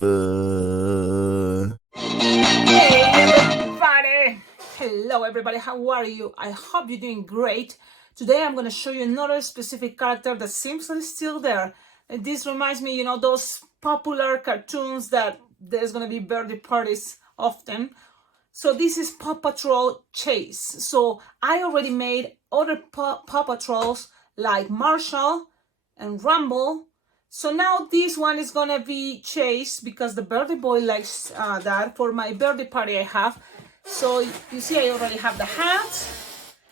Hey everybody! Hello everybody, how are you? I hope you're doing great. Today I'm going to show you another specific character that seems to be still there. And this reminds me, those popular cartoons that there's going to be birthday parties often. So this is Paw Patrol Chase. So I already made other Paw Patrols like Marshall and Rumble. So now this one is gonna be Chase because the birthday boy likes that for my birthday party I have. So you see I already have the hat.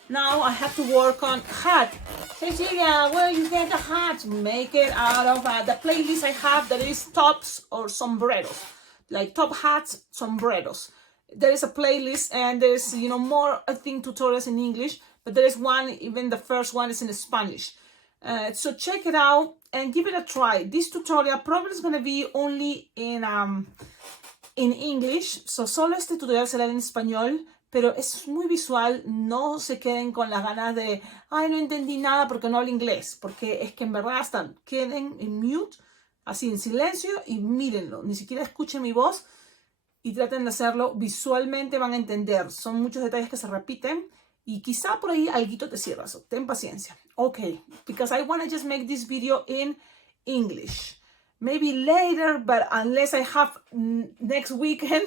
Now I have to work on hat. Cecilia, where you get the hat? Make it out of the playlist I have that is tops or sombreros. Like top hats, sombreros. There is a playlist and there's, more, I think, tutorials in English. But there is one, even the first one is in Spanish. So check it out and give it a try. This tutorial probably is going to be only in English. So solo este tutorial será en español, pero es muy visual. No se queden con las ganas de, ay, no entendí nada porque no hablo inglés. Porque es que en verdad hasta queden en mute, así en silencio y mírenlo. Ni siquiera escuchen mi voz y traten de hacerlo. Visualmente van a entender. Son muchos detalles que se repiten. Y quizá por ahí alguito te sirva, so ten paciencia. Okay, because I want to just make this video in English. Maybe later, but unless I have next weekend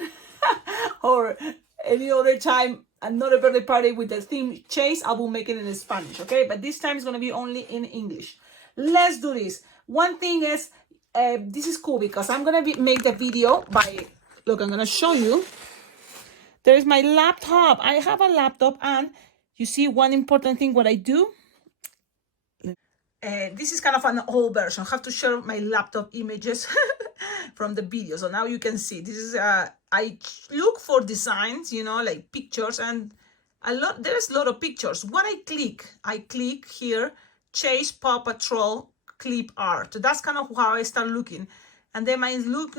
or any other time, another birthday party with the theme Chase, I will make it in Spanish, okay? But this time it's going to be only in English. Let's do this. One thing is, this is cool because I'm going to make the video by, look, I'm going to show you. There's my laptop. I have a laptop and you see one important thing what I do. This is kind of an old version. I have to share my laptop images from the video. So now you can see. This is, I look for designs, like pictures and there's a lot of pictures. What I click here, Chase Paw Patrol clip art. So that's kind of how I start looking. And then I look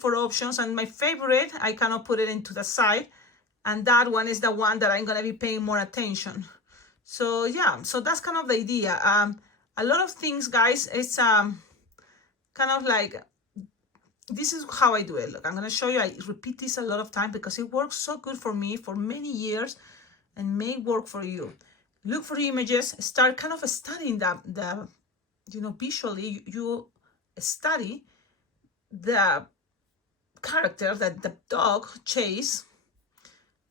for options. And my favorite, I kind of put it into the side. And that one is the one that I'm going to be paying more attention. So yeah, so that's kind of the idea. A lot of things, guys, it's kind of like, this is how I do it. Look, I'm going to show you. I repeat this a lot of times because it works so good for me for many years and may work for you. Look for images, start kind of studying the visually, you study the character that the dog Chase.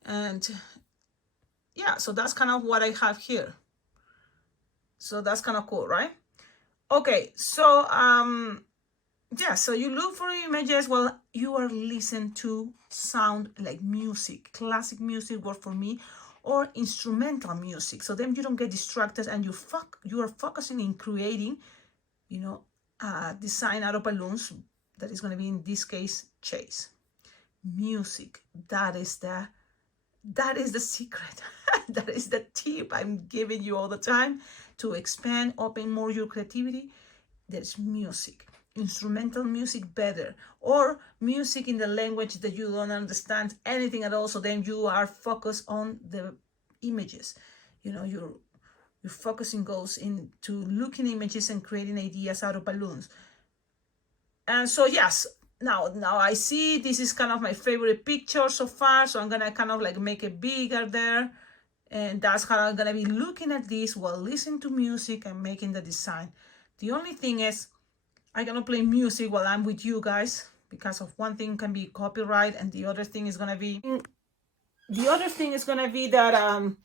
And yeah, so that's kind of what I have here. So that's kind of cool, right? Okay, so yeah, so you look for images while you are listening to sound like music. Classic music work for me, or instrumental music. So then you don't get distracted and you are focusing in creating, a design out of balloons that is going to be, in this case, Chase. Music, that is the secret. That is the tip I'm giving you all the time to expand, open more your creativity. There's music, instrumental music better, or music in the language that you don't understand anything at all. So then you are focused on the images. Your focusing goes into looking images and creating ideas out of balloons. And so yes, now I see this is kind of my favorite picture so far. So I'm gonna kind of like make it bigger there. And that's how I'm gonna be looking at this while listening to music and making the design. The only thing is I'm gonna play music while I'm with you guys, because of one thing can be copyright, and the other thing is gonna be that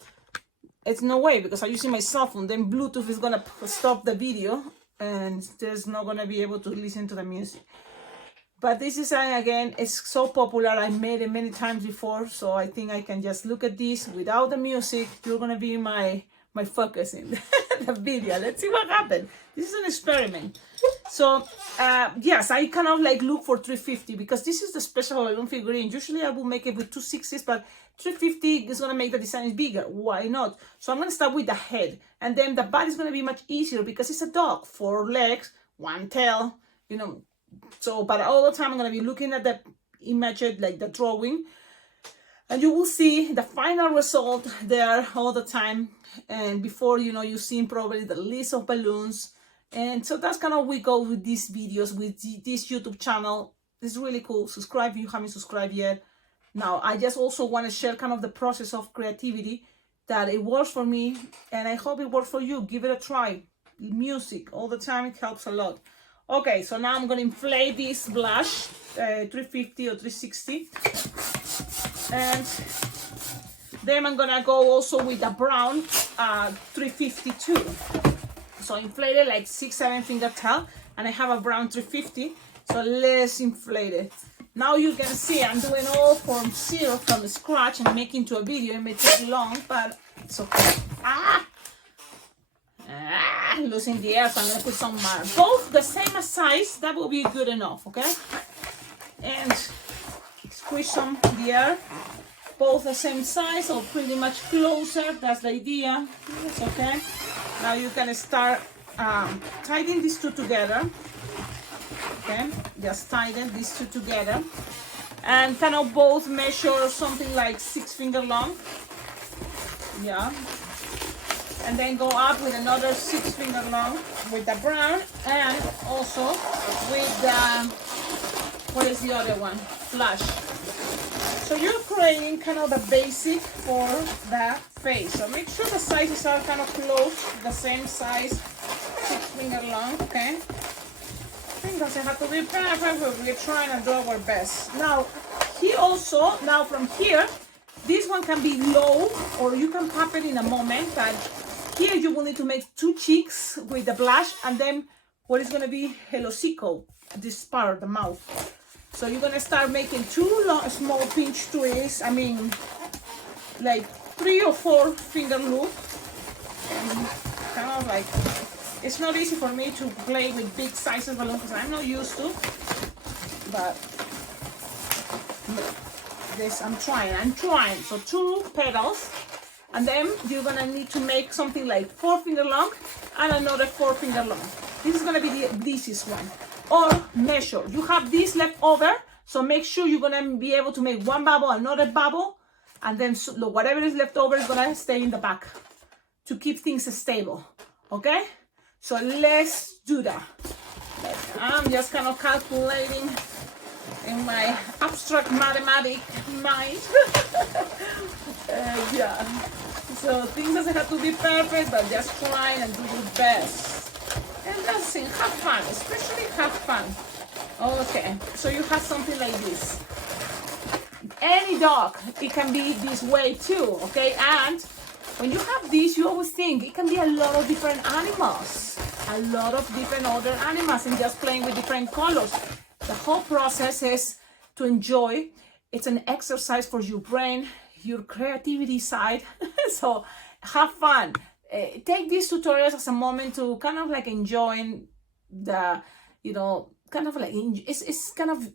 it's no way, because I'm using my cell phone, then Bluetooth is gonna stop the video and there's not gonna be able to listen to the music. But this design, again, is so popular. I made it many times before, so I think I can just look at this without the music. You're gonna be my focus in the video. Let's see what happens. This is an experiment. So yes, I kind of like look for 350 because this is the special balloon figurine. Usually I will make it with 260s, but 350 is gonna make the design bigger. Why not? So I'm gonna start with the head, and then the body is gonna be much easier because it's a dog, 4 legs, 1 tail, So, but all the time I'm going to be looking at the image, like the drawing, and you will see the final result there all the time. And before, you've seen probably the list of balloons. And so that's kind of we go with these videos, with this YouTube channel. This is really cool. Subscribe if you haven't subscribed yet. Now, I just also want to share kind of the process of creativity, that it works for me, and I hope it works for you. Give it a try. Music all the time, it helps a lot. Okay, so now I'm going to inflate this blush, 350 or 360. And then I'm going to go also with the brown, 352. So inflate it like 6-7 finger tail, and I have a brown 350. So let's inflate it. Now you can see I'm doing all from zero, from scratch, and making to a video. It may take long, but it's okay. Losing the air, so I'm gonna put some both the same size. That will be good enough, okay? And squish some the air, both the same size or pretty much closer. That's the idea. It's okay. Now you can start tightening these two together. Okay, just tighten these two together, and kind of both measure something like 6 finger long. Yeah. And then go up with another 6 finger long with the brown, and also with the, what is the other one? Flash. So you're creating kind of the basic for the face. So make sure the sizes are kind of close, the same size, 6 finger long, okay? It doesn't have to be perfect, but we're trying to do our best. Now, now from here, this one can be low, or you can pop it in a moment, but here you will need to make 2 cheeks with the blush, and then what is going to be el hocico, this part, the mouth. So you're going to start making 2 small pinch twists, like 3 or 4 finger loop, and kind of like, it's not easy for me to play with big sizes balloons because I'm not used to, but this I'm trying. So 2 petals, and then you're gonna need to make something like 4 finger long and another 4 finger long. This is gonna be the easiest one. Or measure. You have this left over, so make sure you're gonna be able to make 1 bubble, another bubble, and then whatever is left over is gonna stay in the back to keep things stable. Okay? So let's do that. I'm just kind of calculating in my abstract mathematic mind. Yeah. So things doesn't have to be perfect, but just try and do your best. And that's it. Have fun, especially have fun. Okay. So you have something like this. Any dog, it can be this way too. Okay. And when you have this, you always think it can be a lot of different animals, a lot of different other animals, and just playing with different colors. The whole process is to enjoy. It's an exercise for your brain, your creativity side. So have fun. Take these tutorials as a moment to kind of like enjoying the, kind of like, it's kind of,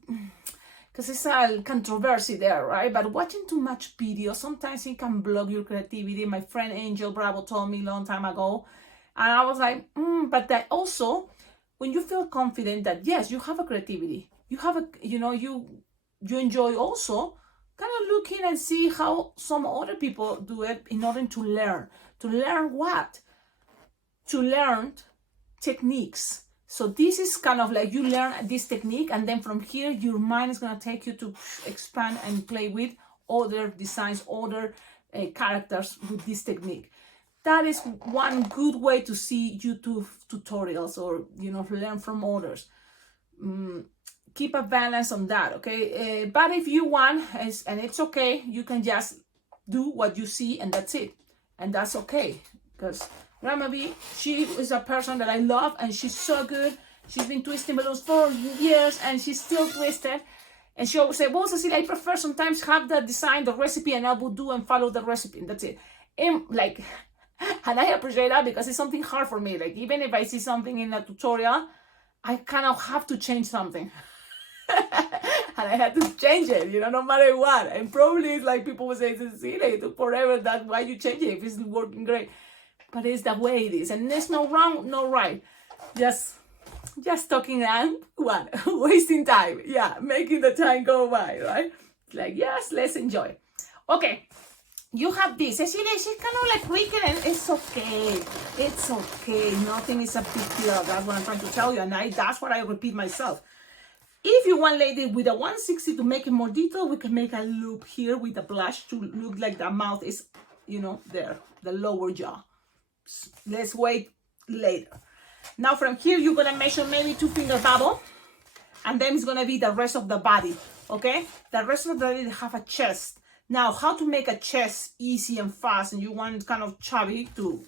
because it's a controversy there, right? But watching too much video, sometimes it can block your creativity. My friend Angel Bravo told me a long time ago. And I was like, but that also, when you feel confident that, yes, you have a creativity, you have you enjoy also kind of looking and see how some other people do it in order to learn. To learn what? To learn techniques. So this is kind of like you learn this technique, and then from here, your mind is going to take you to expand and play with other designs, other characters with this technique. That is one good way to see YouTube tutorials or, learn from others. Keep a balance on that, okay? But if you want, and it's okay, you can just do what you see and that's it. And that's okay, because Grandma B, she is a person that I love, and she's so good. She's been twisting balloons for years, and she's still twisted. And she always say, well, Cecilia, I prefer sometimes have the design, the recipe, and I will do and follow the recipe, and that's it. And I appreciate that, because it's something hard for me. Like, even if I see something in a tutorial, I kind of have to change something. And I had to change it, no matter what. And probably it's like people will say, Cecilia, it took forever, that's why you change it if it's working great. But it's the way it is, and there's no wrong, no right. Just talking and wasting time. Yeah, making the time go by, right? Like, yes, let's enjoy. Okay, you have this. Cecilia, she's kind of like creaking, and it's okay. It's okay. Nothing is a big deal. That's what I'm trying to tell you, and that's what I repeat myself. If you want, lady, with a 160 to make it more detailed, we can make a loop here with the blush to look like the mouth is, you know, there, the lower jaw. Let's wait later. Now from here, you're gonna measure maybe 2-finger bubble, and then it's gonna be the rest of the body, okay? The rest of the body have a chest. Now, how to make a chest easy and fast, and you want kind of chubby to,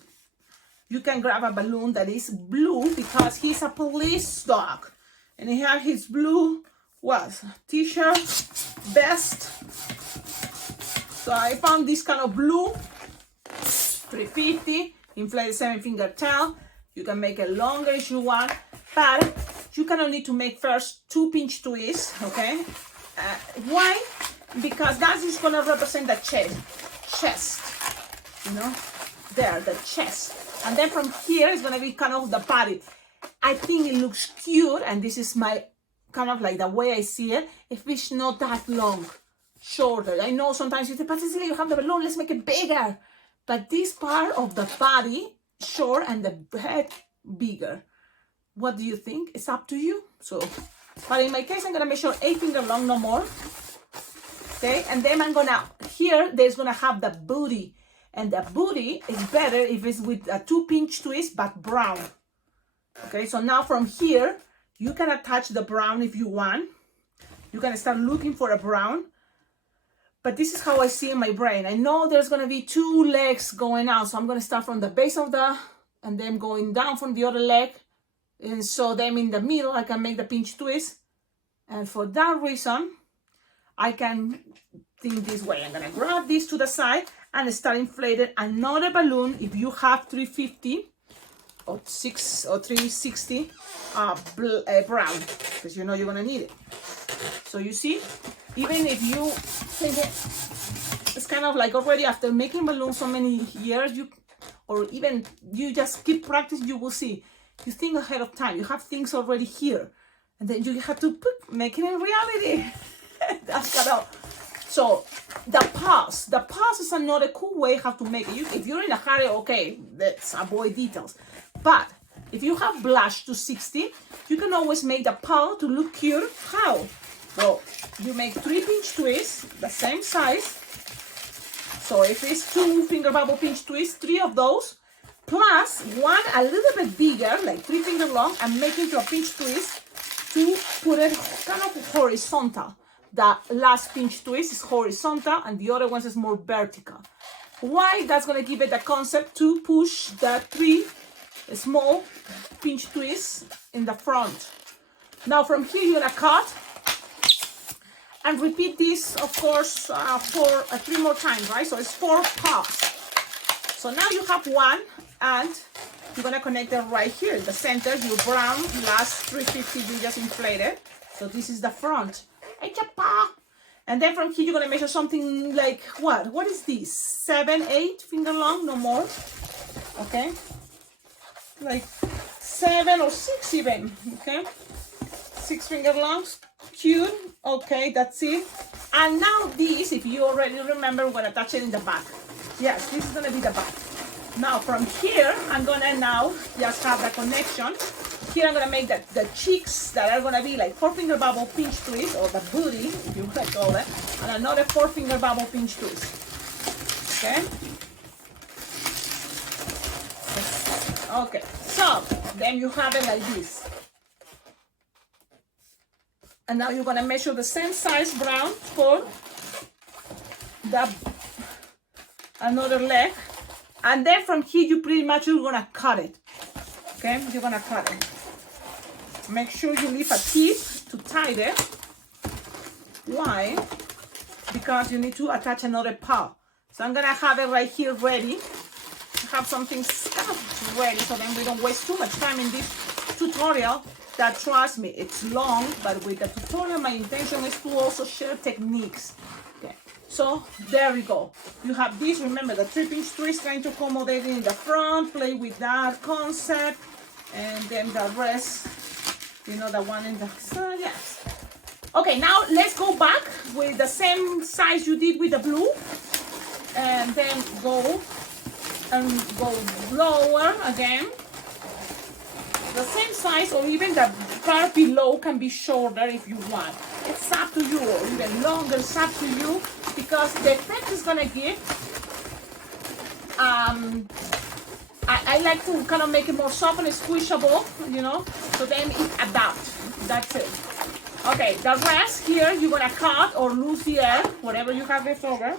you can grab a balloon that is blue because he's a police dog. And he has his blue, what, t-shirt, vest. So I found this kind of blue, 350, inflated 7-finger tail. You can make it longer if you want, but you cannot need to make first 2 pinch twists, okay? Why? Because that's just gonna represent the chest, you know, there, the chest. And then from here is gonna be kind of the body. I think it looks cute, and this is my kind of like the way I see it. If it's not that long, shorter. I know sometimes you say, but Cecilia, you have the balloon, let's make it bigger. But this part of the body short and the head bigger. What do you think? It's up to you. So, but in my case, I'm gonna measure 8-finger long, no more. Okay, and then I'm gonna, here, there's gonna have the booty. And the booty is better if it's with a 2-pinch twist, but brown. Okay, so now from here, you can attach the brown if you want. You can start looking for a brown. But this is how I see in my brain. I know there's gonna be 2 legs going out. So I'm gonna start from the base of the, and then going down from the other leg. And so then in the middle, I can make the pinch twist. And for that reason, I can think this way. I'm gonna grab this to the side and start inflating another balloon. If you have 350 or 360 brown, because you know you're gonna need it. So you see, even if you think it's kind of like already after making balloons so many years, or even you just keep practice, you will see. You think ahead of time. You have things already here, and then you have to make it in reality. That's kind of. So the paws is another cool way how to make it. If you're in a hurry, okay, let's avoid details. But if you have blush to 60, you can always make the paw to look cute. How? Well, you make 3 pinch twists, the same size. So if it's 2-finger bubble pinch twists, 3 of those, plus one a little bit bigger, like 3-finger long, and make into a pinch twist to put it kind of horizontal. The last pinch twist is horizontal, and the other one is more vertical. Why? That's gonna give it the concept to push the 3 small pinch twists in the front. Now from here you're gonna cut and repeat this, of course, for 3 more times, right? So it's 4 pops. So now you have 1, and you're gonna connect it right here in the center. Your brown last 350 you just inflated. So this is the front. And then from here you're gonna measure something like what? What is this? 7, 8 finger long, no more. Okay, like 7 or 6 even. Okay, 6 finger longs. Cute. Okay, that's it. And now this, if you already remember, we're gonna attach it in the back. Yes, this is gonna be the back. Now from here, I'm gonna now just have the connection. Here I'm gonna make the cheeks that are gonna be like 4-finger bubble pinch twist, or the booty, if you want to call it, and another 4-finger bubble pinch twist. Okay. Okay. So then you have it like this. And now you're gonna measure the same size brown for the another leg, and then from here you pretty much you're gonna cut it. Okay, you're gonna cut it. Make sure you leave a tip to tie it. Why? Because you need to attach another paw. So I'm gonna have it right here ready. Have something kind of ready, so then we don't waste too much time in this tutorial. That, trust me, it's long, but with the tutorial my intention is to also share techniques. Okay, so there we go. You have this. Remember the 3-pinch twist, trying to accommodate in the front, play with that concept, and then the rest, you know, the one in the side. Yes. Okay, now let's go back with the same size you did with the blue, and then go lower again. The same size, or even the part below can be shorter if you want. It's up to you, or even longer, it's up to you, because the effect is gonna give, I like to kind of make it more soft and squishable, you know, so then it adapts. That's it. Okay, the rest here, you're gonna cut or lose the air, whatever you have left over.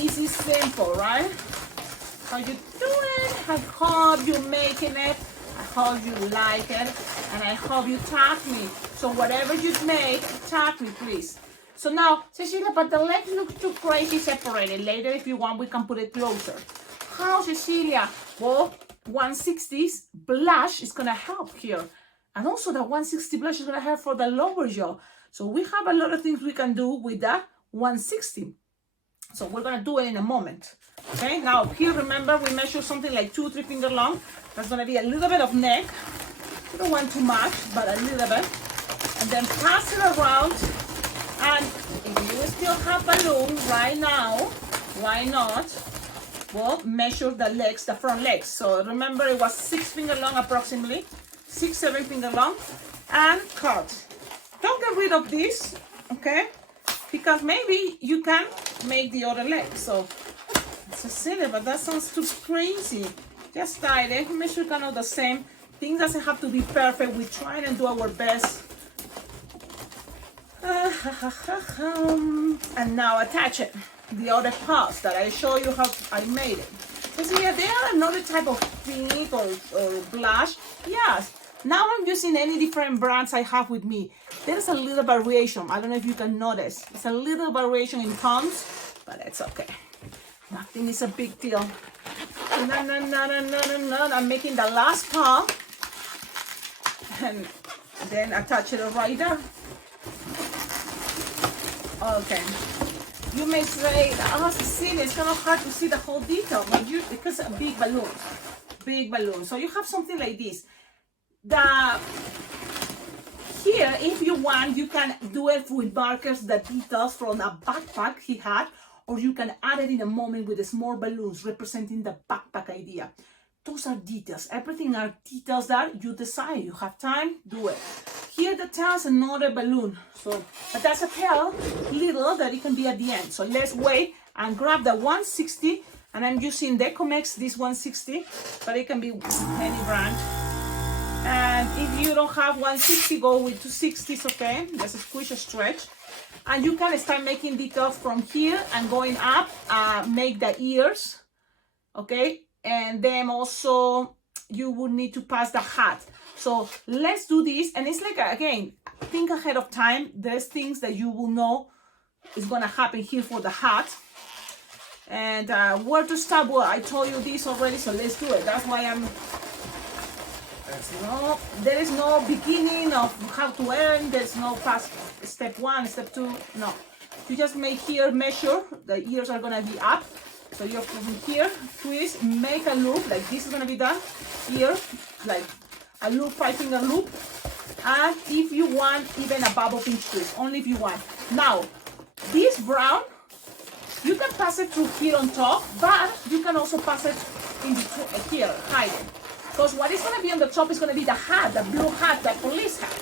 Easy, simple, right? How you doing? I hope you're making it. I hope you like it, and I hope you tag me. So whatever you make, tag me, please. So now, Cecilia, but the legs look too crazy separated. Later, if you want, we can put it closer. How, Cecilia? Well, 160's blush is gonna help here. And also the 160 blush is gonna help for the lower jaw. So we have a lot of things we can do with the 160. So we're gonna do it in a moment. Okay, now here, remember, we measure something like 2 or 3 finger long. That's gonna be a little bit of neck. You don't want too much, but a little bit. And then pass it around. And if you still have balloon right now, why not? Well, measure the legs, the front legs. So remember, it was 6 finger long approximately, 6, 7 finger long, and cut. Don't get rid of this, okay? Because maybe you can make the other leg. So Cecilia, but that sounds too crazy. Just tie it, measure kind of the same. Things doesn't have to be perfect. We're trying to do our best. And now attach it. The other parts that I show you how I made it. Cecilia, there are another type of pink or blush. Yes. Now I'm using any different brands I have with me. There's a little variation. I don't know if you can notice. It's a little variation in pumps, but it's okay. Nothing is a big deal. I'm making the last pump and then attach it right there. Okay. You may say, oh, Cecilia, it's kind of hard to see the whole detail, but because a big balloon. So you have something like this. Here, if you want, you can do it with markers, the details from a backpack he had, or you can add it in a moment with the small balloons representing the backpack idea. Those are details. Everything are details that you decide. You have time, do it. Here the tail is another balloon. So, but that's a tail, little, that it can be at the end. So let's wait and grab the 160. And I'm using Decomex, this 160, but it can be any brand. And if you don't have 160, go with 260s, okay? Just squish a stretch. And you can start making details from here and going up, make the ears, okay? And then also you would need to pass the hat. So let's do this. And it's like, again, think ahead of time. There's things that you will know is gonna happen here for the hat. And where to start? Well, I told you this already, so let's do it. That's why there is no beginning of how to earn. There's no past step 1, step 2. No, you just make here, measure. The ears are gonna be up. So you're from here, twist, make a loop. Like this is gonna be done here, like a loop, 5-finger loop. And if you want, even a bubble pinch twist, only if you want. Now, this brown, you can pass it through here on top, but you can also pass it in here, hide it. Because what is going to be on the top is going to be the hat, the blue hat, the police hat.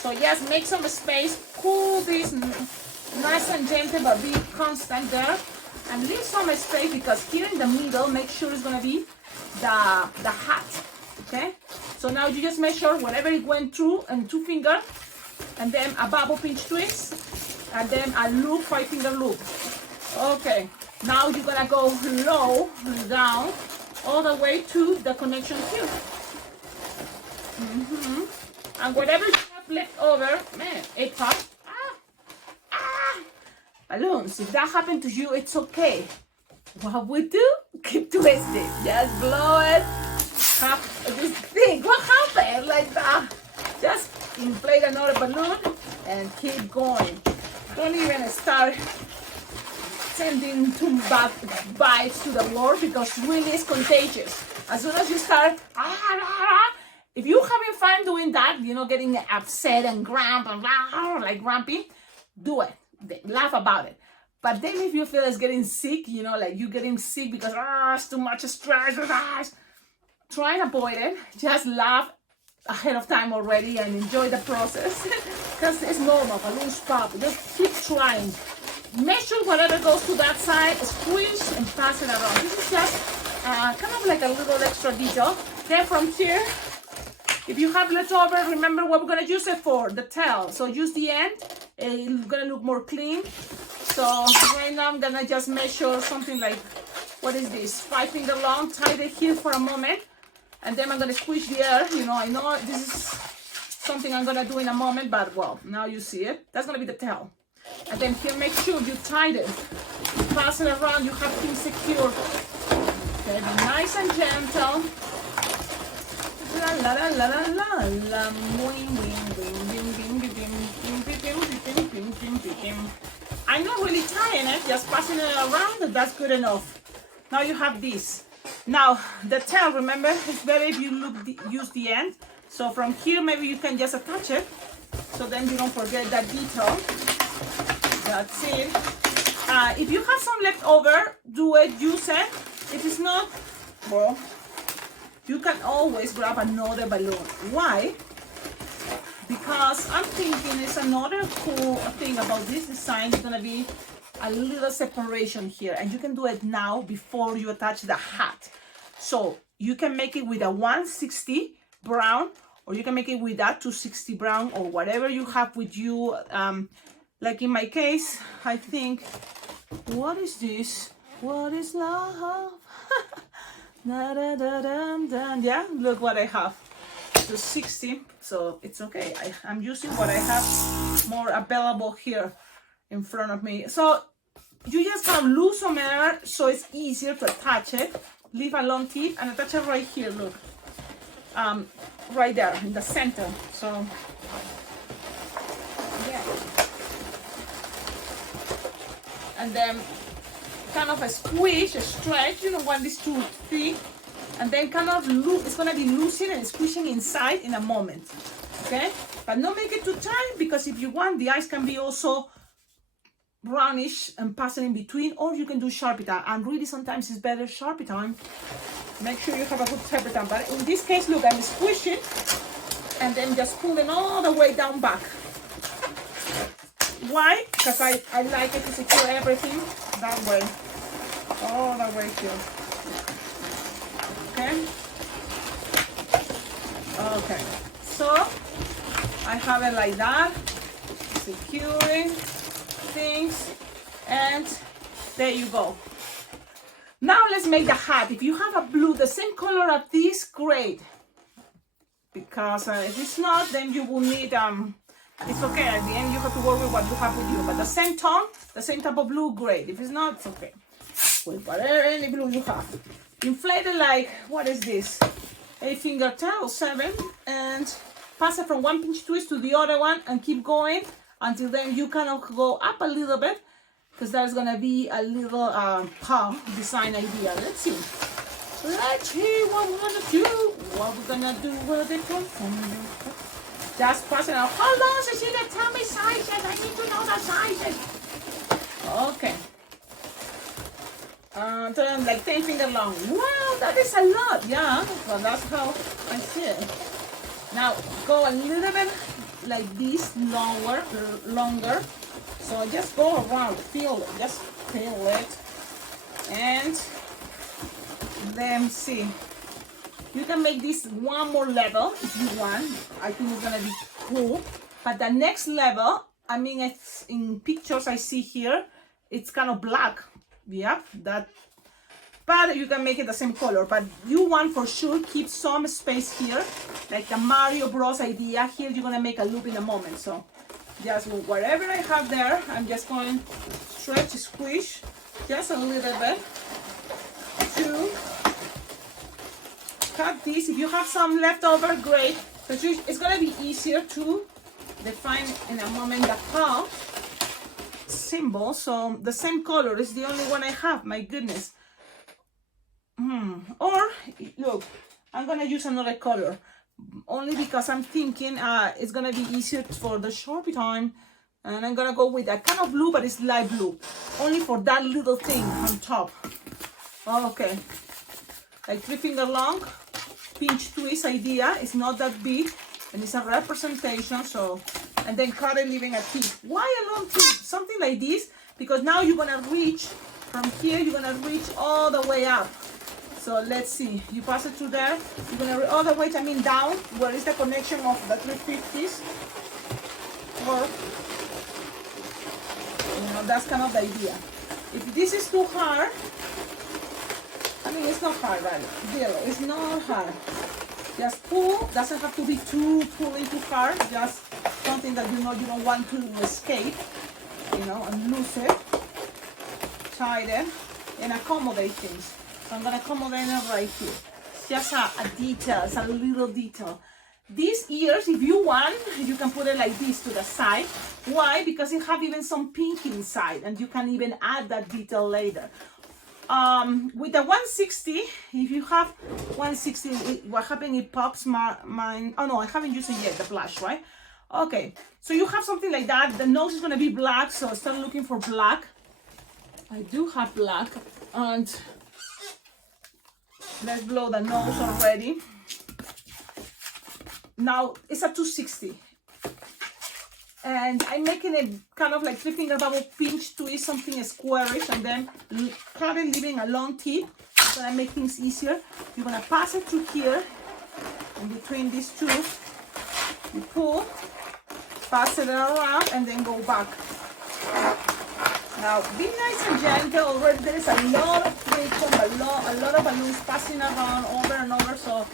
So yes, make some space, pull this nice and gentle, but be constant there. And leave some space, because here in the middle, make sure it's going to be the hat, okay? So now you just measure whatever it went through and 2 finger, and then a bubble pinch twist, and then a loop, 5-finger loop. Okay, now you're gonna go low, down, all the way to the connection here. And whatever you have left over, man, it's up. Balloons, if that happened to you, it's okay. What we do, keep twisting. Just blow it. Just think, what happened? Like that. Just inflate another balloon and keep going. Don't even start sending too bad vibes to the world, because really it's contagious. As soon as you start, if you're having fun doing that, you know, getting upset and grump and like grumpy, do it. Laugh about it. But then if you feel it's getting sick, you know, like you're getting sick because it's too much stress, try and avoid it. Just laugh ahead of time already and enjoy the process. Because it's normal, balloons pop. Just keep trying. Measure whatever goes to that side, squeeze and pass it around. This is just kind of like a little extra detail. Then from here, if you have leftover, remember what we're gonna use it for, the tail. So use the end, it's gonna look more clean. So right now I'm gonna just measure something like, what is this, 5 finger long, tie it here for a moment. And then I'm gonna squish the air. You know, I know this is something I'm gonna do in a moment, but well, now you see it. That's gonna be the tail. And then here, make sure you tie it. You pass it around, you have things secured. Okay, be nice and gentle. La la la la la la la. I'm not really tying it, just passing it around, and that's good enough. Now you have this. Now the tail, remember, it's better if you use the end. So from here, maybe you can just attach it, so then you don't forget that detail. That's it. If you have some left over, do it, use it. If it's not, well, you can always grab another balloon. Why? Because I'm thinking it's another cool thing about this design is gonna be a little separation here, and you can do it now before you attach the hat. So you can make it with a 160 brown, or you can make it with that 260 brown, or whatever you have with you. Like in my case, I think, what is this? What is love? Da, da, da, da, da. Yeah, look what I have. 260, so it's okay. I'm using what I have more available here in front of me. So you just have lose some air, so it's easier to attach it. Leave a long tip and attach it right here. Look, right there in the center. So yeah, and then kind of a squish, a stretch. You don't want this too thick, and then kind of it's gonna be loosening and squishing inside in a moment. Okay, but not make it too tight, because if you want, the eyes can be also brownish and passing in between, or you can do Sharpie time. And really, sometimes it's better Sharpie time. Make sure you have a good Sharpie time. But in this case, look, I'm squishing and then just pulling all the way down back. Why? Because I like it to secure everything that way, all the way here. Okay. Okay. So I have it like that, securing things, and there you go. Now let's make the hat. If you have a blue, the same color as this, great. Because if it's not, then you will need it's okay. At the end, you have to work with what you have with you. But the same tone, the same type of blue, great. If it's not, it's okay. With whatever any blue you have. Inflate it like, what is this? 8 finger tail, 7, and pass it from one pinch twist to the other one, and keep going until then you kind of go up a little bit, because there's gonna be a little paw design idea. Let's see what we're gonna do. What we're gonna do with it. Just pass it out. Hold on, Cecilia, tell me sizes. I need to know the sizes. Okay. Like 10 finger long. Wow, that is a lot. Yeah, well, that's how I see it. Now go a little bit like this, longer. So just go around, feel it, just feel it, and then see. You can make this one more level if you want. I think it's gonna be cool. But the next level, I mean, it's in pictures I see here, it's kind of black. Yeah, that. But you can make it the same color. But you want for sure keep some space here, like the Mario Bros idea. Here you're gonna make a loop in a moment. So just whatever I have there, I'm just going to stretch, squish, just a little bit to cut this. If you have some leftover, great, because it's going to be easier to define in a moment the paw symbol. So the same color is the only one I have, my goodness. Or look, I'm going to use another color, only because I'm thinking it's going to be easier for the Sharpie time. And I'm going to go with that kind of blue, but it's light blue, only for that little thing on top. Okay, like 3 finger long. pinch twist idea. It's not that big, and it's a representation. So, and then cut it, leaving a tip. Why a long tip? Something like this, because now you're gonna reach from here. You're gonna reach all the way up. So let's see. You pass it through there. You're gonna all the way. I mean down. Where is the connection of the 350s? Or that's kind of the idea. If this is too hard, I mean, it's not hard, right? Zero, it's not hard. Just pull, doesn't have to be pulling too hard, just something that you don't want to escape, and lose it, tighten, and accommodate things. So I'm gonna accommodate it right here. It's just a detail, it's a little detail. These ears, if you want, you can put it like this to the side. Why? Because it have even some pink inside, and you can even add that detail later. With the 160, if you have 160, what happened, it pops mine. Oh no, I haven't used it yet, the blush, right? Okay, so you have something like that. The nose is gonna be black, so start looking for black. I do have black, and let's blow the nose already. Now it's a 260, and I'm making it kind of like 3-finger bubble pinch twist, something squarish, and then cut it, leaving a long tip. So I make things easier. You're gonna pass it through here, and between these two, you pull, pass it around, and then go back. Now be nice and gentle. Already there is a lot of friction, a lot of balloons passing around over and over. So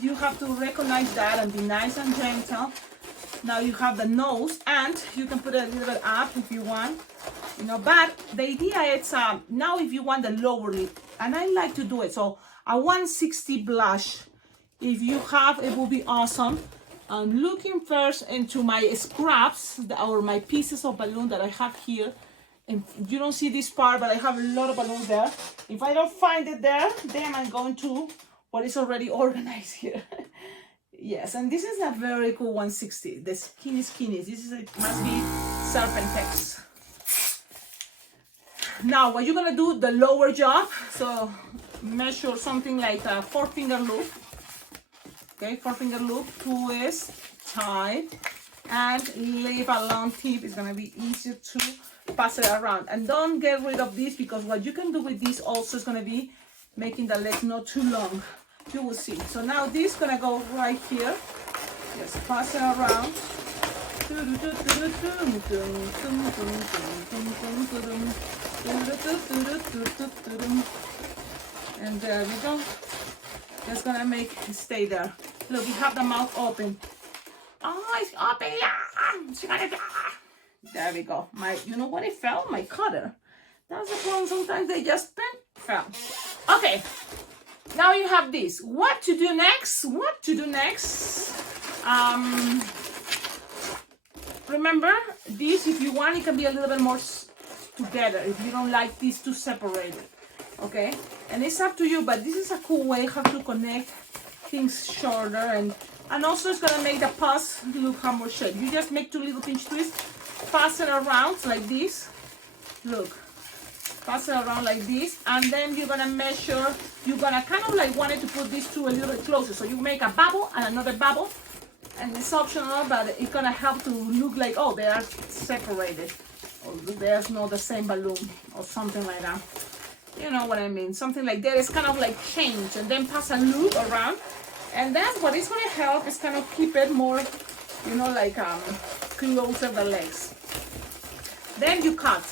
you have to recognize that and be nice and gentle. Now you have the nose, and you can put it a little bit up if you want, but the idea is now if you want the lower lip, and I like to do it, so a 160 blush, if you have, it will be awesome. I'm looking first into my scraps or my pieces of balloon that I have here, and you don't see this part, but I have a lot of balloons there. If I don't find it there, then I'm going to what is already organized here. Yes, and this is a very cool 160. The skinny. This is, it must be Serpentex. Now, what you're gonna do, the lower job. So measure something like a 4-finger loop. Okay, 4-finger loop, twist, tie, and leave a long tip. It's gonna be easier to pass it around. And don't get rid of this, because what you can do with this also is gonna be making the leg not too long. You will see. So now this is gonna go right here. Just pass it around. And there we go. Just gonna make it stay there. Look, you have the mouth open. Oh, it's open. Yeah. There we go. You know what? It fell. My cutter. That's the problem. Sometimes they just fell. Okay. Now you have this. What to do next? Remember, this, if you want, it can be a little bit more together. If you don't like these two separated, okay? And it's up to you, but this is a cool way how to connect things shorter, and also it's gonna make the paws look more shape. You just make 2 little pinch twists, pass it around like this. Look. Pass it around like this, and then you're gonna measure. You're gonna kind of like wanted to put these two a little bit closer, so you make a bubble and another bubble, and it's optional, but it's gonna help to look like, oh, they are separated, or there's not the same balloon or something like that. You know what I mean? Something like that is kind of like change, and then pass a loop around, and then what it's gonna help is kind of keep it more, like closer the legs. Then you cut.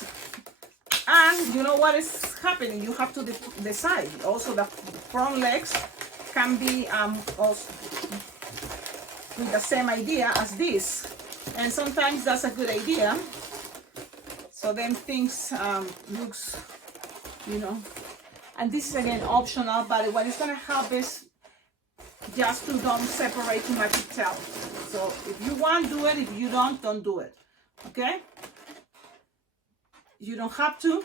And you know what is happening, you have to decide. Also, the front legs can be also with the same idea as this. And sometimes that's a good idea. So then things looks, And this is again optional, but what is going to help is just to don't separate too much tail. So if you want, do it. If you don't do it. Okay? You don't have to.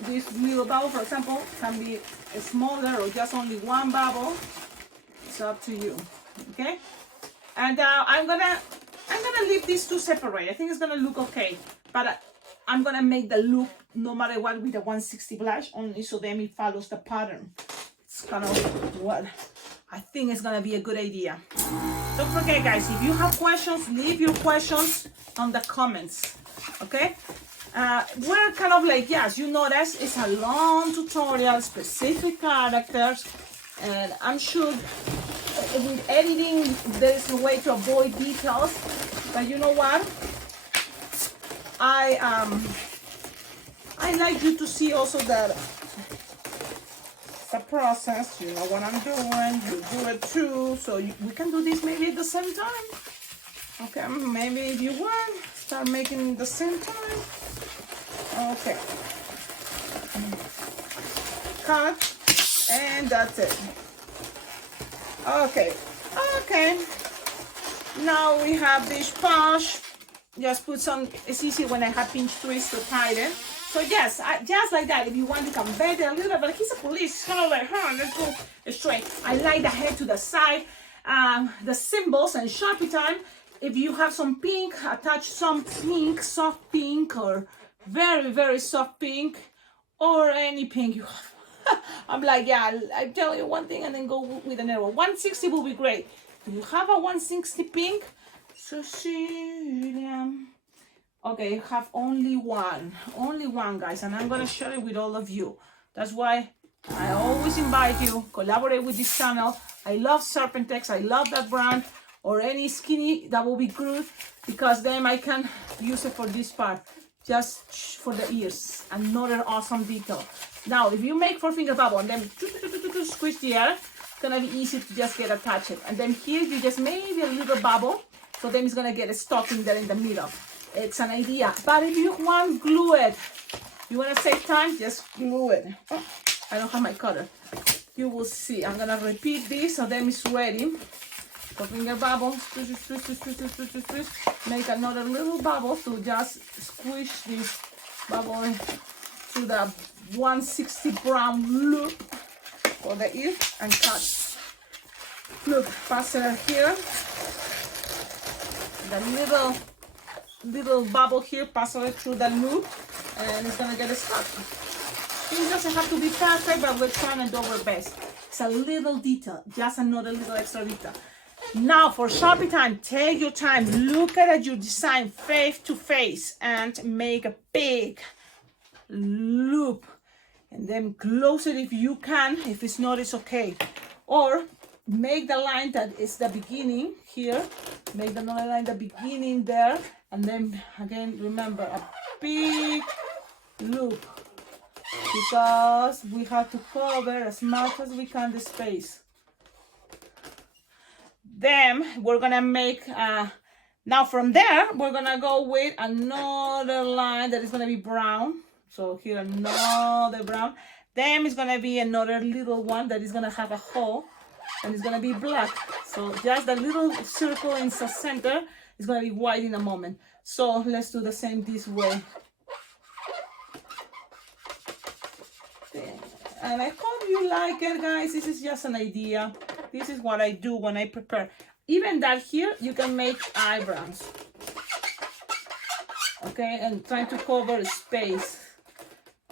This little bubble, for example, can be smaller or just only one bubble. It's up to you. Okay. And I'm gonna leave these two separate. I think it's gonna look okay, but I'm gonna make the loop no matter what with the 160 blush, only so then it follows the pattern. It's kind of what I think is gonna be a good idea. Don't forget, guys, if you have questions, leave your questions on the comments, okay? We're kind of like, yes, you notice it's a long tutorial, specific characters, and I'm sure with editing there's a way to avoid details, but you know what? I like you to see also that it's a process. You know what I'm doing, you do it too, so we can do this maybe at the same time. Okay, maybe if you want, start making at the same time. Okay, cut, and that's it. Okay, now we have this push. Just put some, it's easy when I have pinch twist to tighten. So yes, just like that, if you want, you can bend it a little bit, but he's a police, kind of like, let's go straight. I like the head to the side, the symbols and Sharpie time. If you have some pink, attach some pink, soft pink, or very, very soft pink, or any pink you have. I'm like, yeah, I tell you one thing and then go with another one. 160 will be great. If you have a 160 pink, Cecilia. Okay, have only one, guys, and I'm gonna share it with all of you. That's why I always invite you, collaborate with this channel. I love Serpentex, I love that brand, or any skinny, that will be good, because then I can use it for this part, just for the ears. Another awesome detail. Now, if you make 4-finger bubble and then squish the air, it's gonna be easy to just get attached. And then here you just maybe a little bubble, so then it's gonna get stuck in there in the middle. It's an idea. But if you want, glue it. You wanna save time, just glue it. Oh, I don't have my cutter. You will see. I'm gonna repeat this, so then it's ready. 4-finger bubble, make another little bubble to just squish this bubble to the 160 brown loop for the ear and cut. Look, pass it here. The little bubble here, pass it through the loop, and it's gonna get stuck. It doesn't have to be perfect, but we're trying to do our best. It's a little detail, just another little extra detail. Now for Sharpie time, take your time, look at your design face to face, and make a big loop, and then close it if you can. If it's not, it's okay. Or make the line that is the beginning here, make another line the beginning there, and then again remember a big loop, because we have to cover as much as we can the space. Then we're gonna make now from there we're gonna go with another line that is gonna be brown. So here another brown, then it's gonna be another little one that is gonna have a hole, and it's gonna be black. So just the little circle in the center is gonna be white in a moment. So let's do the same this way. And I hope you like it, guys. This is just an idea. This is what I do when I prepare. Even that here, you can make eyebrows. Okay, and trying to cover space.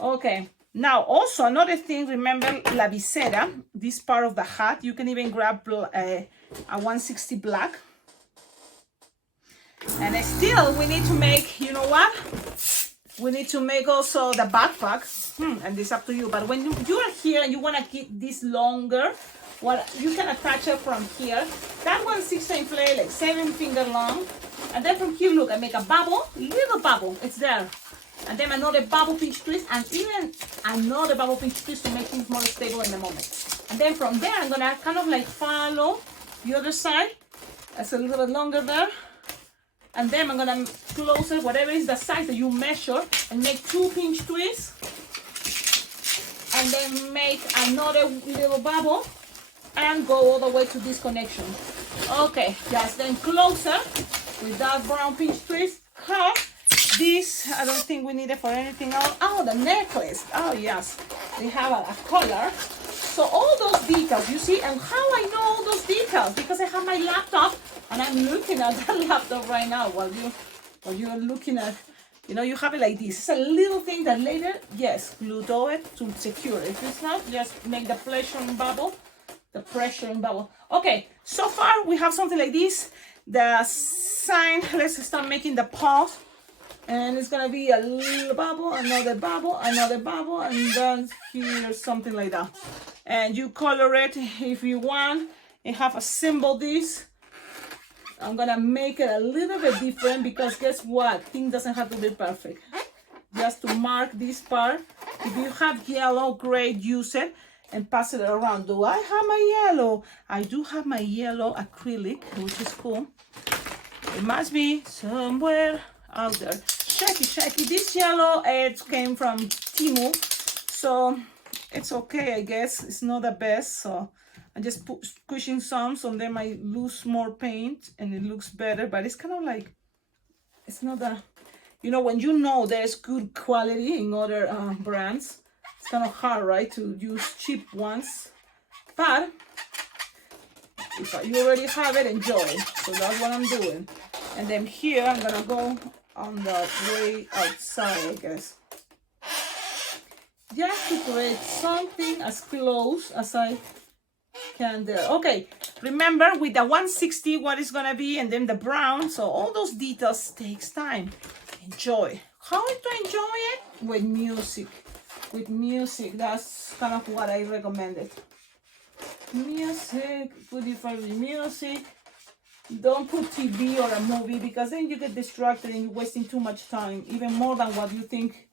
Okay, now also another thing, remember la visera, this part of the hat. You can even grab a 160 black. And still, we need to make, you know what? We need to make also the backpack. And this is up to you. But when you are here and you want to keep this longer, what you can attach it from here. That 160 inflate like 7-finger long. And then from here, look, I make a bubble, little bubble. It's there. And then another bubble pinch twist, and even another bubble pinch twist to make things more stable in the moment. And then from there, I'm gonna kind of like follow the other side. That's a little bit longer there. And then I'm gonna close it, whatever is the size that you measure, and make 2 pinch twists. And then make another little bubble and go all the way to this connection. Okay, just then closer with that brown pinch twist, cut. This, I don't think we need it for anything else. Oh, the necklace. Oh, yes. We have a collar. So all those details, you see, and how I know all those details? Because I have my laptop and I'm looking at the laptop right now while you're looking at You know, you have it like this. It's a little thing that later, yes, glue to it to secure it. If it's not, just make the pressure bubble. The pressure bubble. Okay, so far we have something like this. The sign, let's start making the paws. And it's gonna be a little bubble, another bubble, another bubble, and then here something like that. And you color it if you want and have a symbol this. I'm gonna make it a little bit different because guess what? Things doesn't have to be perfect. Just to mark this part. If you have yellow, great, use it and pass it around. Do I have my yellow? I do have my yellow acrylic, which is cool. It must be somewhere out there. Shaky. This yellow, it came from Timu, so it's okay, I guess. It's not the best, so I'm just pushing some, so they might lose more paint and it looks better, but it's kind of like, it's not a, you know, when you know there's good quality in other brands, it's kind of hard, right, to use cheap ones, but if you already have it, enjoy it. So that's what I'm doing. And then here, I'm gonna go on the way outside, I guess. Just to create something as close as I can there. Okay, remember with the 160 what it's gonna be, and then the brown, so all those details takes time. Enjoy. How to enjoy it? With music. With music, that's kind of what I recommended. Music, put it for the music. Don't put TV or a movie because then you get distracted and you're wasting too much time, even more than what you think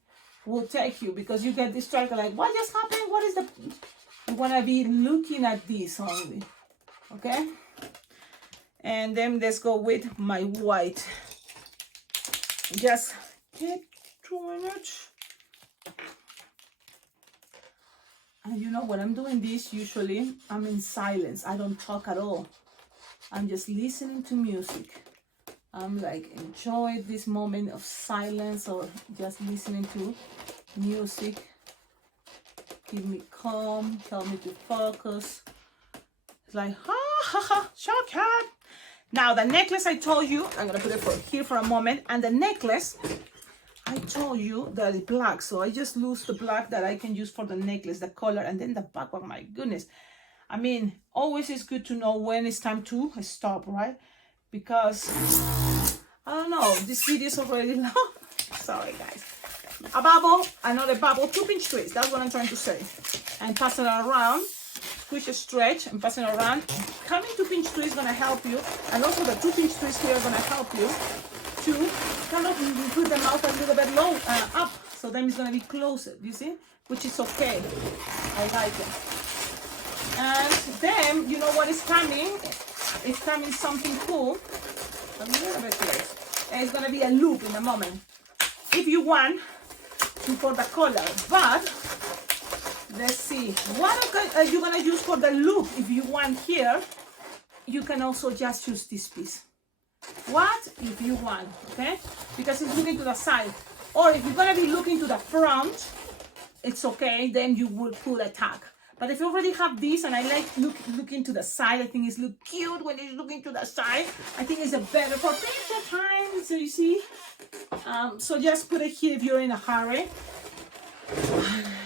will take you, because you get distracted like, what just happened? What is the... You want to be looking at this only, okay? And then let's go with my white. Just get doing it. And you know, when I'm doing this, usually I'm in silence. I don't talk at all. I'm just listening to music. I'm like, enjoy this moment of silence or just listening to music. Keep me calm, tell me to focus. It's like, shortcut. Now the necklace I told you, I'm gonna put it here for a moment. And the necklace, I told you that it's black. So I just lose the black that I can use for the necklace, the color, and then the back. Oh my goodness. I mean, always it's good to know when it's time to stop, right? Because, I don't know, this video is already long. Sorry, guys. A bubble, another bubble, 2-pinch twist. That's what I'm trying to say. And pass it around, push a stretch, and pass it around. Having 2-pinch twist is going to help you. And also the 2-pinch twist here are going to help you to kind of put the mouth a little bit low, up. So then it's going to be closer, you see? Which is okay. I like it. And then, you know what is coming? It's coming something cool. A little bit close. And it's going to be a loop in a moment. If you want, for the color. But, let's see. What are you going to use for the loop? If you want here, you can also just use this piece. What? If you want, okay? Because it's looking to the side. Or if you're going to be looking to the front, it's okay. Then you will put a tag. But if you already have this, and I like looking to the side, I think it's look cute when it's looking to the side. I think it's a better for picture time, so you see. So just put it here if you're in a hurry.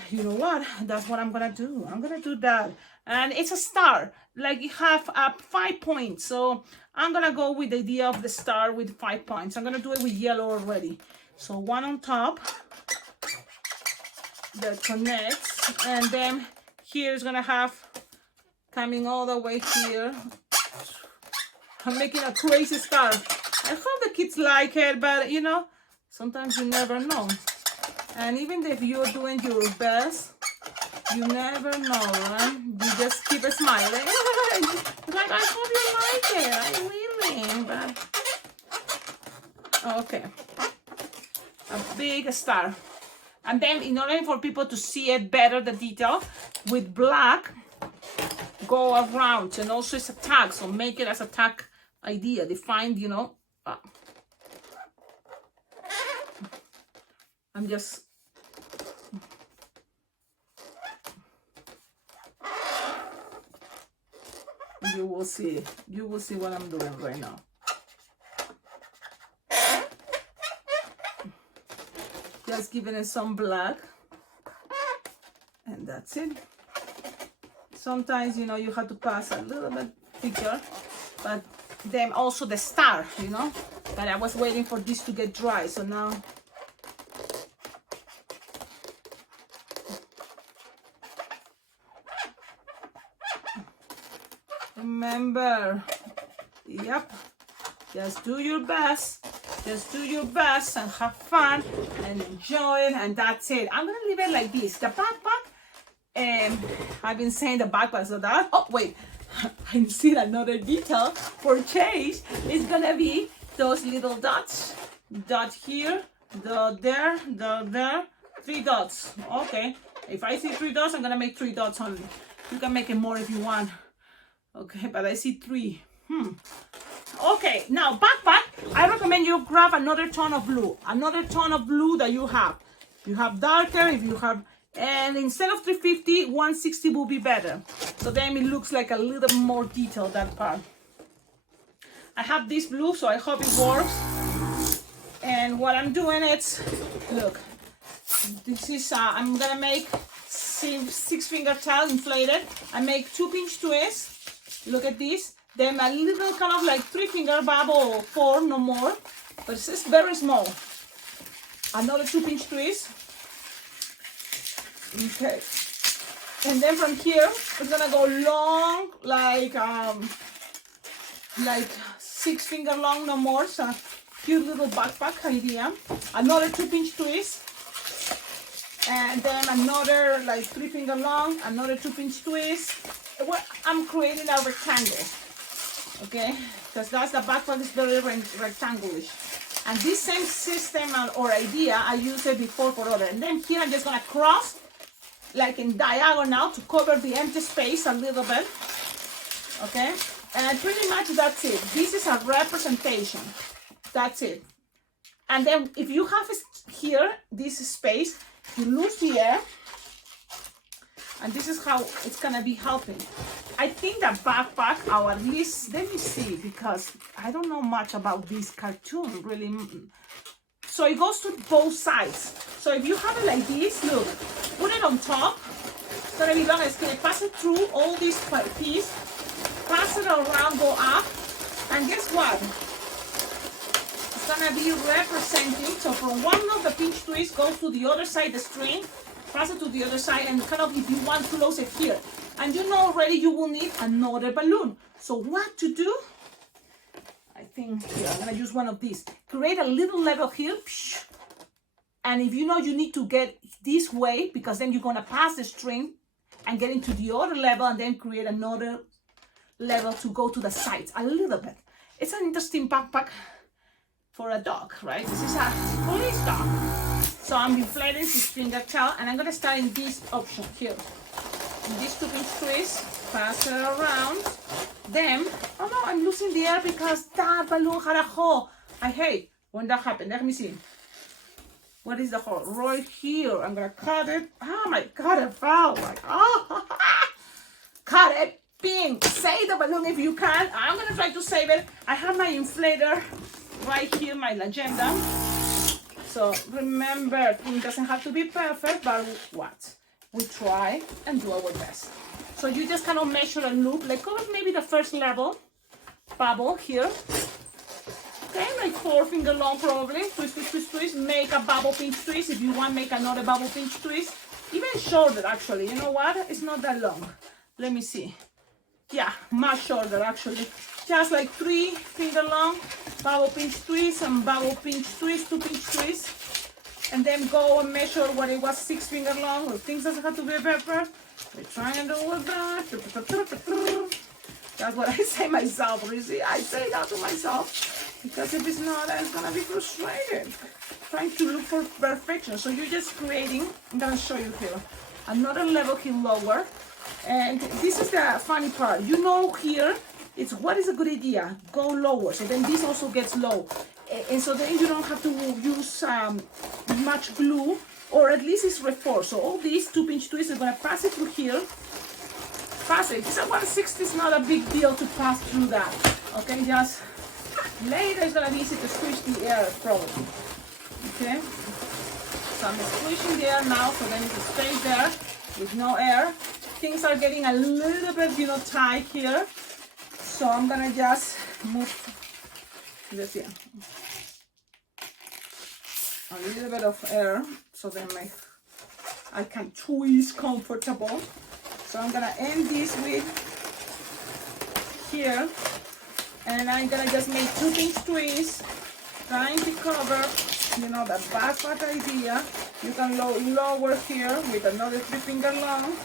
You know what? That's what I'm gonna do. I'm gonna do that. And it's a star. Like you have 5 points. So I'm gonna go with the idea of the star with 5 points. I'm gonna do it with yellow already. So one on top that connects, and then here is gonna have coming all the way here. I'm making a crazy scarf. I hope the kids like it, but you know, sometimes you never know. And even if you're doing your best, you never know, right? You just keep smiling. Like, I hope you like it. I really, but okay. A big star. And then in order for people to see it better, the detail, with black, go around. And also it's a tag, so make it as a tag idea. Define, you know. I'm just... You will see. You will see what I'm doing right now. Just giving it some black. And that's it. Sometimes, you know, you have to pass a little bit thicker, but then also the star, you know. But I was waiting for this to get dry, so now. Remember, yep, just do your best. Just do your best and have fun and enjoy it, and that's it. I'm gonna leave it like this. The backpack, and I've been saying the backpack, so that, oh wait, I see another detail for change. It's gonna be those little dots. Dot here, dot there, 3 dots. Okay, if I see 3 dots, I'm gonna make 3 dots only. You can make it more if you want. Okay, but I see 3. Okay, now backpack, I recommend you grab another tone of blue. Another tone of blue that you have. You have darker, if you have, and instead of 350, 160 will be better. So then it looks like a little more detailed, that part. I have this blue, so I hope it works. And what I'm doing is, look, this is, I'm gonna make 6-finger tail inflated. I make 2 pinch twists. Look at this. Then a little kind of like 3-finger bubble, or 4, no more. But it's just very small. Another 2 pinch twist. Okay. And then from here, it's gonna go long, like 6-finger long, no more. So cute little backpack idea. Another 2 pinch twist. And then another like 3-finger long, another 2 pinch twist. Well, I'm creating a rectangle. Okay, because that's the backpack is very rectangular. And this same system or idea, I used it before for other. And then here I'm just gonna cross like in diagonal to cover the empty space a little bit. Okay, and pretty much that's it. This is a representation. That's it. And then if you have here this space, you lose the air. And this is how it's gonna be helping. I think that backpack, or at least, let me see, because I don't know much about this cartoon, really. So it goes to both sides. So if you have it like this, look, put it on top. It's gonna be long, it's gonna pass it through all these piece, pass it around, go up, and guess what? It's gonna be representing, so from one of the pinch twists goes to the other side, the string, pass it to the other side, and kind of if you want to close it here. And you know already you will need another balloon. So what to do? I think here, I'm gonna use one of these. Create a little level here. And if you know you need to get this way, because then you're gonna pass the string and get into the other level and then create another level to go to the sides a little bit. It's an interesting backpack for a dog, right? This is a police dog. So I'm inflating 6-finger tail, and I'm gonna start in this option here. These 2 pinch twists, pass it around. Then, oh no, I'm losing the air because that balloon had a hole. I hate when that happened. Let me see. What is the hole? Right here. I'm gonna cut it. Oh my God, it fell. Like, oh, cut it. Bing. Save the balloon if you can. I'm gonna try to save it. I have my inflator right here, my agenda. So remember, it doesn't have to be perfect, but what? We try and do our best. So you just kind of measure a loop, like maybe the first level bubble here. Okay, like 4-finger long probably. Twist, twist, twist, twist. Make a bubble pinch twist. If you want, make another bubble pinch twist. Even shorter actually. You know what? It's not that long. Let me see. Yeah, much shorter actually. Just like 3-finger long bubble pinch twist and bubble pinch twist, 2 pinch twists. And then go and measure what it was 6-finger long, or things doesn't have to be perfect. We try and do with that. That's what I say myself, Rizzy. I say that to myself. Because if it's not, it's gonna be frustrated. Trying to look for perfection. So you're just creating, I'm gonna show you here. Another level here lower. And this is the funny part. You know here, it's what is a good idea? Go lower. So then this also gets low. And so then you don't have to use much glue, or at least it's reinforced. So all these 2 pinch twists are gonna pass it through here. Pass it. It's a 160 is not a big deal to pass through that. Okay, just later it's gonna be easy to switch the air probably. Okay. So I'm squishing the air now, so then it stays there with no air. Things are getting a little bit, you know, tight here. So I'm gonna just move this here. A little bit of air, so then I can twist comfortable. So I'm gonna end this with here, and I'm gonna just make 2 pinch twists, trying to cover, you know, the backpack idea. You can lower here with another 3-finger long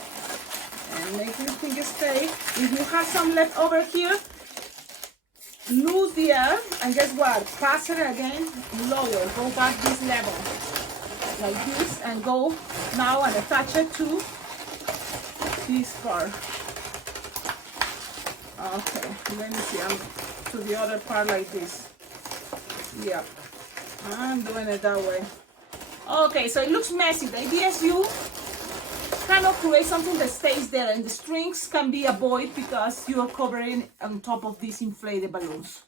and make your finger stay. If you have some left over here, lose the air, and guess what? Pass it again, lower, go back this level, like this, and go now and attach it to this part. Okay, let me see, I'm to the other part like this. Yep, I'm doing it that way. Okay, so it looks messy. The idea is you kind of create something that stays there, and the strings can be avoided because you are covering on top of these inflated balloons.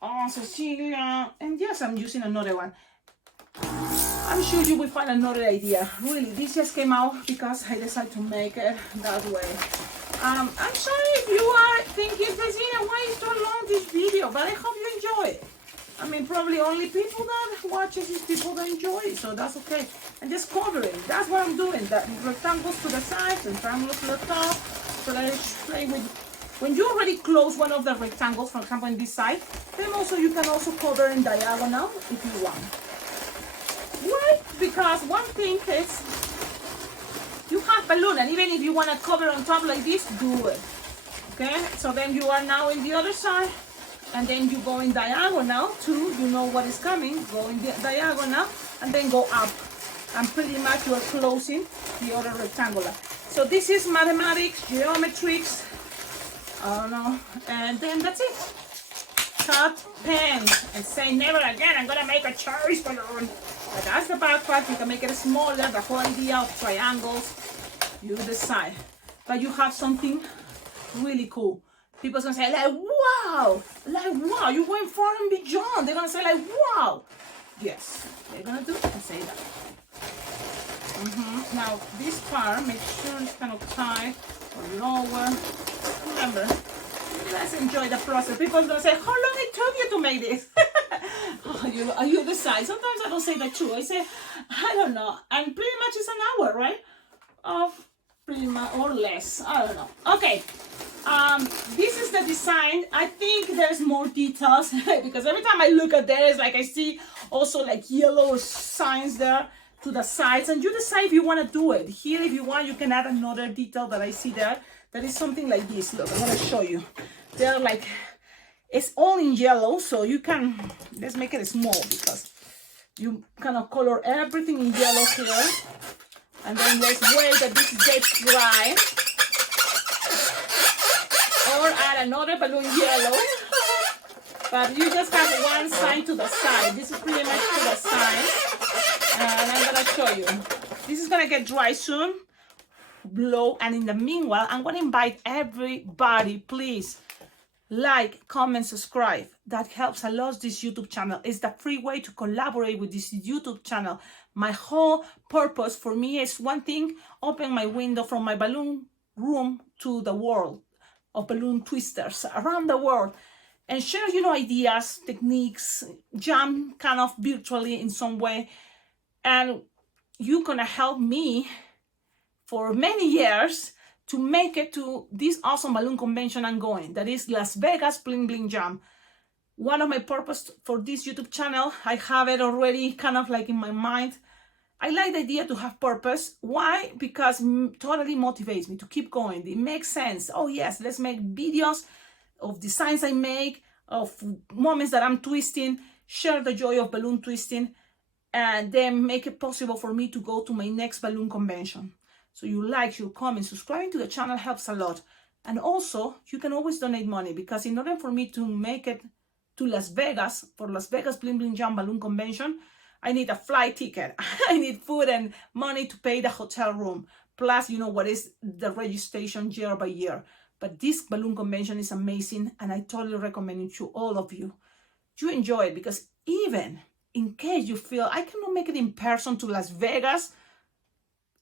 Oh, Cecilia, and yes, I'm using another one. I'm sure you will find another idea. Really, this just came out because I decided to make it that way. I'm sorry if you are thinking, Cecilia, why is so long this video? But I hope you enjoy it. I mean, probably only people that watches is people that enjoy it, so that's okay. And just covering, that's what I'm doing. That rectangles to the sides and triangles to the top. So that I play with. When you already close one of the rectangles, for example, in this side, then also you can also cover in diagonal if you want. Why? Because one thing is, you have balloon, and even if you want to cover on top like this, do it. Okay? So then you are now in the other side. And then you go in diagonal too, you know what is coming, go in the diagonal, and then go up. And pretty much you are closing the other rectangular. So this is mathematics, geometrics, I don't know, and then that's it. Cut, pen, and say never again, I'm gonna make a cherry balloon. But that's the backpack, you can make it smaller, the whole idea of triangles, you decide. But you have something really cool. People's gonna say like, wow, you went far and beyond. They're gonna say like, wow. Yes, they're gonna do it and say that. Now this part, make sure it's kind of tight or lower. Remember, let's enjoy the process. People's gonna say, how long it took you to make this? you decide. Sometimes I don't say that too. I say, I don't know. And pretty much it's an hour, right? Of pretty much, or less. I don't know. Okay. This is the design. I think there's more details because every time I look at there, it's like I see also like yellow signs there to the sides, and you decide if you want to do it. Here, if you want, you can add another detail that I see there. That is something like this. Look, I'm going to show you. They're like, it's all in yellow, so you can, let's make it small because you kind of color everything in yellow here. And then let's wait that this gets dry. Or add another balloon yellow, but you just have one side to the side. This is pretty much to the side, and I'm gonna show you. This is gonna get dry soon. Blow, and in the meanwhile, I'm gonna invite everybody, please, like, comment, subscribe. That helps a lot this YouTube channel. It's the free way to collaborate with this YouTube channel. My whole purpose for me is one thing: open my window from my balloon room to the world of balloon twisters around the world, and share, you know, ideas, techniques, jam kind of virtually in some way. And you're gonna help me for many years to make it to this awesome balloon convention I'm going. That is Las Vegas Bling Bling Jam. One of my purpose for this YouTube channel, I have it already kind of like in my mind. I like the idea to have purpose. Why? Because it totally motivates me to keep going. It makes sense. Oh yes, let's make videos of designs I make, of moments that I'm twisting, share the joy of balloon twisting, and then make it possible for me to go to my next balloon convention. So you like, you comment, subscribing to the channel helps a lot. And also, you can always donate money, because in order for me to make it to Las Vegas, for Las Vegas Bling Bling Jam Balloon Convention, I need a flight ticket. I need food and money to pay the hotel room. Plus, you know what is the registration year by year. But this balloon convention is amazing, and I totally recommend it to all of you. You enjoy it, because even in case you feel I cannot make it in person to Las Vegas,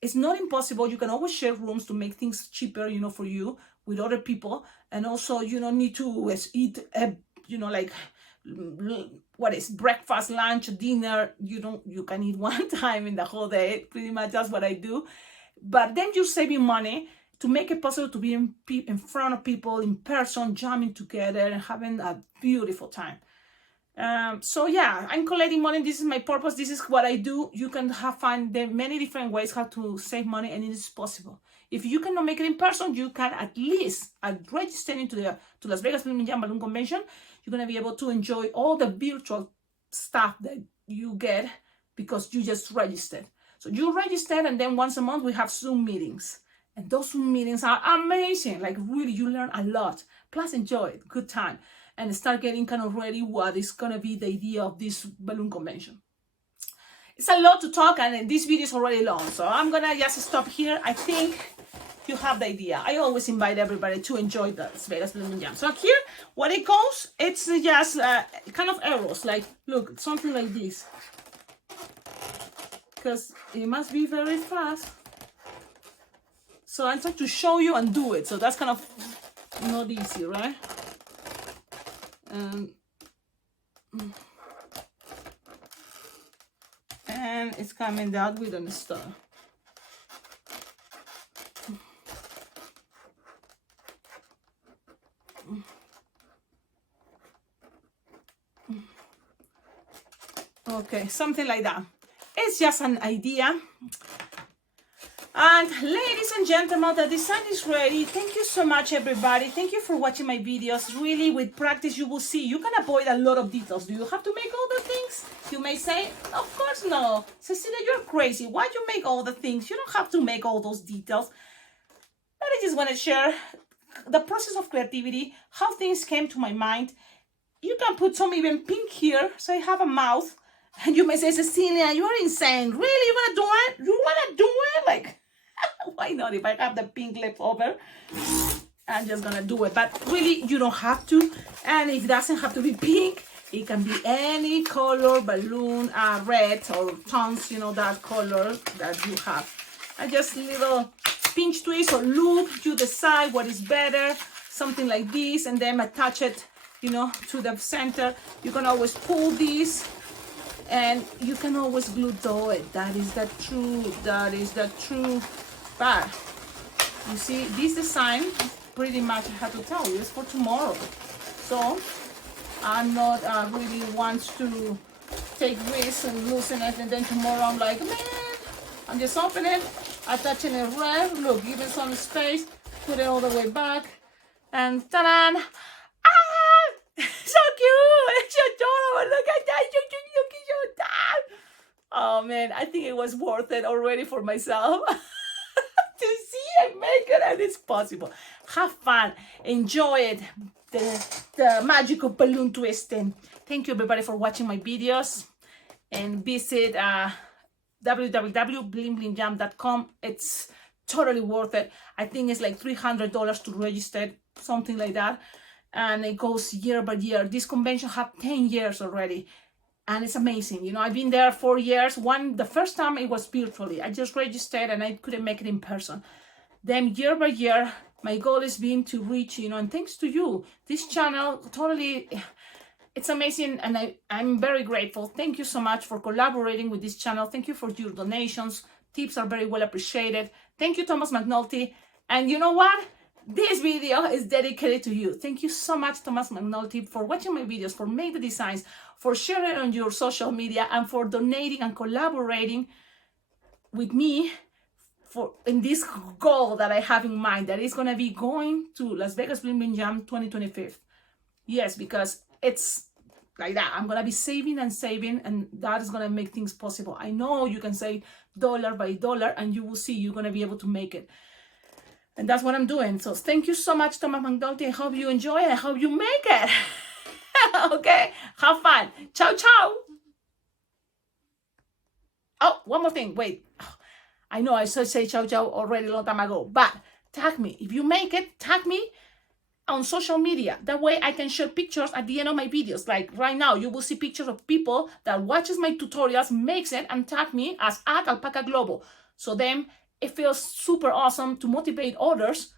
it's not impossible. You can always share rooms to make things cheaper, you know, for you with other people. And also, you don't need to eat, you know, like what is breakfast, lunch, dinner. You can eat one time in the whole day. Pretty much that's what I do. But then you're saving money to make it possible to be in front of people in person, jamming together and having a beautiful time. So yeah, I'm collecting money. This is my purpose. This is what I do. You can find many different ways how to save money, and it is possible. If you cannot make it in person, you can at least register into to Las Vegas Film and Jam Balloon Convention. You're gonna be able to enjoy all the virtual stuff that you get because you just registered. So you registered, and then once a month we have Zoom meetings, and those Zoom meetings are amazing. Like really, you learn a lot. Plus, enjoy it, good time. And start getting kind of ready what is going to be the idea of this balloon convention. It's a lot to talk, and this video is already long, so I'm going to just stop here. I think you have the idea. I always invite everybody to enjoy the Las Vegas Balloon Jam. So here, what it goes, it's just kind of arrows, like, look, something like this. Because it must be very fast. So I'm trying to show you and do it, so that's kind of not easy, right? And it's coming out with a star. Okay, something like that. It's just an idea. And ladies and gentlemen, the design is ready. Thank you so much, everybody. Thank you for watching my videos. Really, with practice, you will see you can avoid a lot of details. Do you have to make all the things? You may say, of course no. Cecilia, you're crazy. Why do you make all the things? You don't have to make all those details. But I just want to share the process of creativity, how things came to my mind. You can put some even pink here, so I have a mouth. And you may say, Cecilia, you are insane. Really, you want to do it? You want to do it? Like, why not? If I have the pink left over, I'm just gonna do it. But really, you don't have to. And it doesn't have to be pink. It can be any color, balloon, red or tones, you know, that color that you have. And just little pinch twist or loop. You decide what is better. Something like this, and then attach it, you know, to the center. You can always pull this. And you can always glue it. That is the truth. That is the truth. But you see, this design pretty much, I have to tell you, is for tomorrow. So I'm not really wants to take risks and loosen it, and then tomorrow I'm like, man, I'm just opening, attaching it red. Look, give it some space, put it all the way back, and ta-da! So cute! It's adorable. Look at that. Look at that. Oh man, I think it was worth it already for myself to see and make it, and it's possible. Have fun, enjoy it. The magical balloon twisting. Thank you everybody for watching my videos, and visit www.blingblingjam.com. It's totally worth it. I think it's like $300 to register, something like that. And it goes year by year. This convention have 10 years already, and it's amazing. You know, I've been there 4 years. The first time it was virtually. I just registered and I couldn't make it in person. Then year by year, my goal is being to reach, you know, and thanks to you, this channel totally, it's amazing, and I'm very grateful. Thank you so much for collaborating with this channel. Thank you for your donations. Tips are very well appreciated. Thank you, Thomas McNulty. And you know what? This video is dedicated to you. Thank you so much, Thomas McNulty, for watching my videos, for making the designs, for sharing on your social media, and for donating and collaborating with me in this goal that I have in mind, that is going to be going to Las Vegas Film Jam 2025. Yes, because it's like that. I'm going to be saving, and that is going to make things possible. I know you can save dollar by dollar, and you will see you're going to be able to make it. And that's what I'm doing. So thank you so much, Thomas McNulty. I hope you enjoy it. I hope you make it. Okay? Have fun. Ciao, ciao. Oh, one more thing. Wait. I know I should say ciao, ciao already a long time ago. But tag me. If you make it, tag me. on social media. That way I can share pictures at the end of my videos. Like right now, you will see pictures of people that watches my tutorials, makes it, and tag me as @alpaca global. So then it feels super awesome to motivate others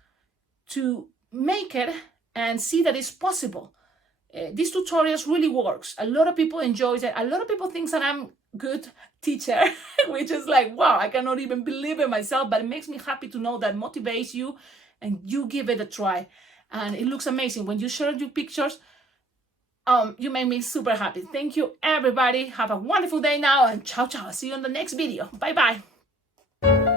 to make it and see that it's possible. These tutorials really works. A lot of people enjoy it. A lot of people think that I'm good teacher, which is like, wow, I cannot even believe it myself, but it makes me happy to know that motivates you and you give it a try. And it looks amazing. When you share your pictures, you make me super happy. Thank you, everybody. Have a wonderful day now, and ciao, ciao. See you in the next video. Bye-bye.